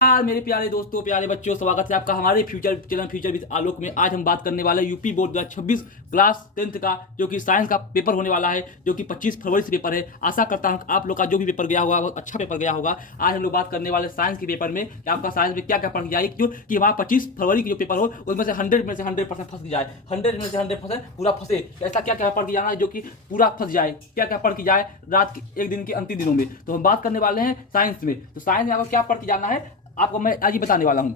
मेरे प्यारे दोस्तों, प्यारे बच्चों, स्वागत है आपका हमारे फ्यूचर चैनल फ्यूचर विद आलोक में। आज हम बात करने वाले हैं यूपी बोर्ड 2026 क्लास 10th का जो कि साइंस का पेपर होने वाला है, जो कि 25 फरवरी से पेपर है। आशा करता हूं आप लोग का जो भी पेपर गया होगा बहुत अच्छा पेपर गया होगा। आज हम लोग बात करने वाले साइंस के पेपर में कि आपका साइंस में क्या क्या पढ़ गया है, जो कि हमारा 25 फरवरी की जो पेपर हो उसमें से 100% फंस जाए, 100 में से 100% पूरा फंसे। ऐसा क्या क्या पढ़ के जाना है जो कि पूरा फंस जाए, क्या क्या पढ़ के जाए रात के एक दिन के अंतिम दिनों में। तो हम बात करने वाले हैं साइंस में। तो साइंस में आपको क्या पढ़ के जाना है आपको मैं आज ही बताने वाला हूं।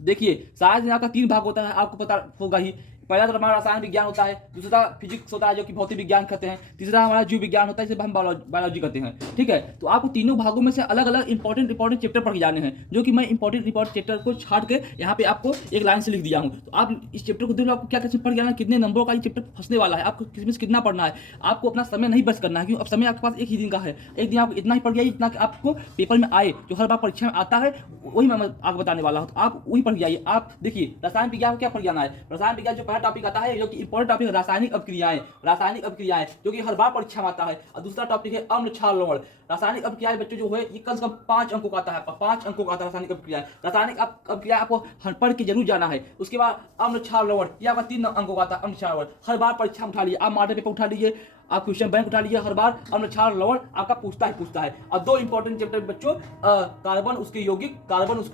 देखिए, साइंस में आपका 3 भाग होता है, आपको पता होगा ही। पहला तो हमारा रसायन विज्ञान होता है, दूसरा फिजिक्स होता है जो कि भौतिक विज्ञान कहते हैं, तीसरा हमारा जीव विज्ञान होता है जिसे हम बायोलॉजी कहते हैं। ठीक है, तो आपको तीनों भागों में से अलग अलग इंपॉर्टेंट चैप्टर पढ़ के जाने हैं, जो कि मैं इंपॉर्टेंट चैप्टर को छाट के यहाँ पे आपको एक लाइन से लिख दिया हूँ। तो आप इस चैप्टर को देखो, आपको क्या क्या पढ़ के जाना है, कितने नंबरों का ये चैप्टर फंसने वाला है, आपको किसमें से कितना पढ़ना है। आपको अपना समय नहीं बच करना है, क्योंकि अब समय आपके पास एक ही दिन का है। एक दिन आप इतना ही पढ़ गया जितना कि आपको पेपर में आए, जो हर बार परीक्षा में आता है वही मैं आपको बताने वाला हूँ। तो आप वही पढ़ जाइए। आप देखिए, रसायन विज्ञान को क्या पढ़ जाना है। रसायन विज्ञान जो पहला टॉपिक आता है, जो कि इंपॉर्टेंट टॉपिक है, रासायनिक अभिक्रियाएं जो कि हर बार परीक्षा में आता है। और दूसरा टॉपिक है अम्ल क्षार लवण। रासायनिक अभिक्रियाएं बच्चों जो है ये कम से कम 5 अंकों का आता है, 5 अंकों का आता है रासायनिक अभिक्रियाएं। रासायनिक अभिक्रिया आपको पढ़ के जरूर जाना है। उसके बाद अम्ल क्षार लवण, ये आपका 3 अंकों का आता है। अम्ल क्षार लवण हर बार परीक्षा में उठा लीजिए, आप मॉडल पेपर उठा लीजिए, आप क्वेश्चन बैंक उठा लीजिए, हर बार अम्ल क्षार लवण आपका पूछता है। और 2 इंपॉर्टेंट चैप्टर बच्चों, कार्बन उसके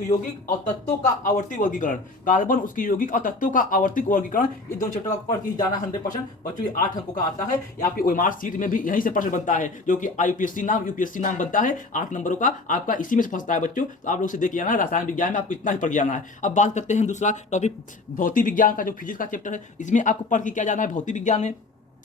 यौगिक और तत्वों का आवर्ती वर्गीकरण। कार्बन उसके यौगिक और तत्वों का आवर्तिक वर्गीकरण, ये दोनों चैप्टर का पढ़ के जाना 100%। बच्चों ये 8 अंकों का आता है। यहाँ पे ओएमआर सीट में भी यहीं से प्रश्न बनता है, जो कि यूपीएससी नाम बनता है 8 नंबरों का, आपका इसी में से फंसता है बच्चों। तो आप लोग से देखिए ना, रसायन विज्ञान में आपको इतना ही पढ़ जाना है। अब बात करते हैं दूसरा टॉपिक, भौतिक विज्ञान का, जो फिजिक्स का चैप्टर है। इसमें आपको पढ़ के क्या जाना है भौतिक विज्ञान में,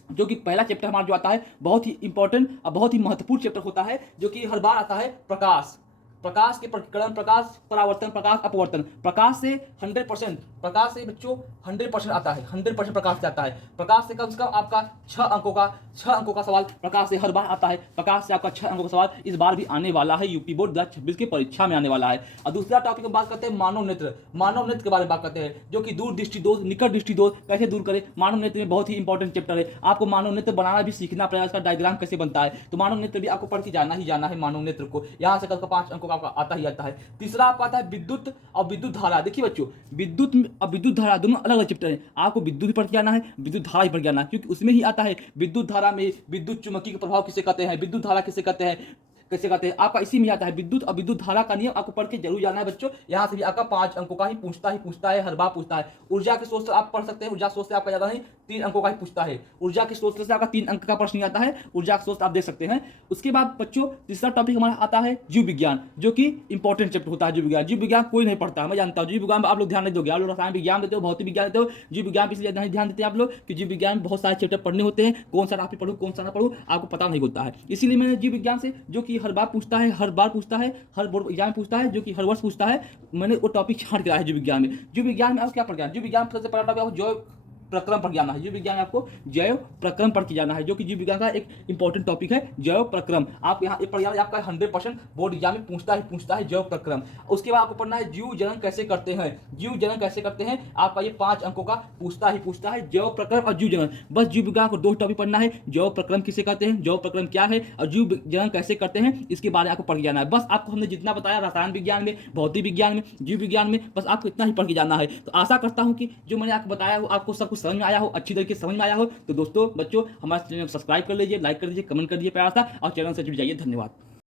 जो कि पहला चैप्टर हमारा जो आता है बहुत ही इंपॉर्टेंट और बहुत ही महत्वपूर्ण चैप्टर होता है, जो कि हर बार आता है प्रकाश। प्रकाश के प्रकीर्णन, प्रकाश परावर्तन, प्रकाश अपवर्तन। प्रकाश से 100%, प्रकाश से बच्चों 100% आता है, 100% प्रकाश से आता है। प्रकाश से कम से कम आपका 6 अंकों का सवाल प्रकाश से हर बार आता है। प्रकाश से आपका 6 अंकों का सवाल इस बार भी आने वाला है, यूपी बोर्ड 2026 की परीक्षा में आने वाला है। और दूसरा टॉपिक हम बात करते हैं मानव नेत्र। मानव नेत्र के बारे में बात करते हैं, जो कि दूर दृष्टि दोष, निकट दृष्टि दोष कैसे दूर करें। मानव नेत्र में बहुत ही इंपॉर्टेंट चैप्टर है, आपको मानव नेत्र बनाना भी सीखना पड़ेगा, इसका डायग्राम कैसे बनता है। तो मानव नेत्र भी आपको पढ़ के जाना ही जाना है। मानव नेत्र को यहाँ से कल 5 अंकों का आता ही आता है। तीसरा आपका आता है विद्युत और विद्युत धारा। देखिए बच्चों, विद्युत और विद्युत धारा दोनों अलग अलग चैप्टर हैं, आपको विद्युत भी पढ़ के जाना है, विद्युत धारा भी पढ़ के जाना है, क्योंकि उसमें ही आता है विद्युत धारा में विद्युत चुम्बकीय प्रभाव किसे कहते हैं, विद्युत धारा किसे कहते हैं, कैसे कहते हैं, आपका इसी में आता है विद्युत और विद्युत धारा का नियम आपको पढ़ के जरूर जाना है बच्चों। यहाँ से भी आपका 5 अंकों का ही पूछता है, हर बार पूछता है। ऊर्जा के स्रोत से आप पढ़ सकते हैं, ऊर्जा स्रोत से आपका ज्यादा नहीं 3 अंकों का ही पूछता है। ऊर्जा के स्रोत से आपका 3 अंक का प्रश्न आता है, ऊर्जा के स्रोत आप देख सकते हैं। उसके बाद बच्चों तीसरा टॉपिक हमारा आता है जीव विज्ञान, जो कि इंपॉर्टेंट चैप्टर होता है। जीव विज्ञान कोई नहीं पढ़ता, मैं जानता हूँ। जीव विज्ञान में आप लोग ध्यान नहीं दोगे, आप लोग रसायन विज्ञान देते हो, भौतिक विज्ञान देते हो, जीव विज्ञान पर इसलिए नहीं ध्यान देते आप लोग कि जीव विज्ञान में बहुत सारे चैप्टर पढ़ने होते हैं, कौन सा टॉपिक पढ़ूँ कौन सा ना पढ़ूँ आपको पता नहीं होता है। इसीलिए मैंने जीव विज्ञान से, जो कि हर बार पूछता है, हर बोर्ड एग्जाम पूछता है, जो कि हर वर्ष पूछता है, मैंने वो टॉपिक छाट के रहा है जीव विज्ञान में। जीव विज्ञान में आप क्या पढ़ गया, जीव विज्ञान सबसे पहला टॉपिक आपको जैव प्रक्रम पढ़ जाना है। जीव विज्ञान में आपको जैव प्रक्रम पढ़ के जाना है, जो कि जीव विज्ञान का एक इंपॉर्टेंट टॉपिक है, जैव प्रक्रम। आप यहाँ पढ़ जाना, आपका 100% बोर्ड एग्जाम में पूछता है जैव प्रक्रम। उसके बाद आपको पढ़ना है जीव जनन कैसे करते हैं, आपका ये 5 अंकों का पूछता है जैव प्रक्रम और जीव जनन। बस जीव विज्ञान को 2 टॉपिक पढ़ना है, जैव प्रक्रम किसे कहते हैं, जैव प्रक्रम क्या है, और जीव जनन कैसे करते हैं, इसके बारे में आपको पढ़ के जाना है। बस आपको हमने जितना बताया रसायन विज्ञान में, भौतिक विज्ञान में, जीव विज्ञान में, बस आपको इतना ही पढ़ के जाना है। तो आशा करता हूँ कि जो मैंने आपको बताया वो आपको सब कुछ समझ में आया हो, अच्छी तरीके से समझ में आया हो। तो दोस्तों बच्चों, हमारे चैनल को सब्सक्राइब कर लीजिए, लाइक कर दीजिए, कमेंट कर दीजिए प्यार सा, और चैनल से जुड़ जाइए। धन्यवाद।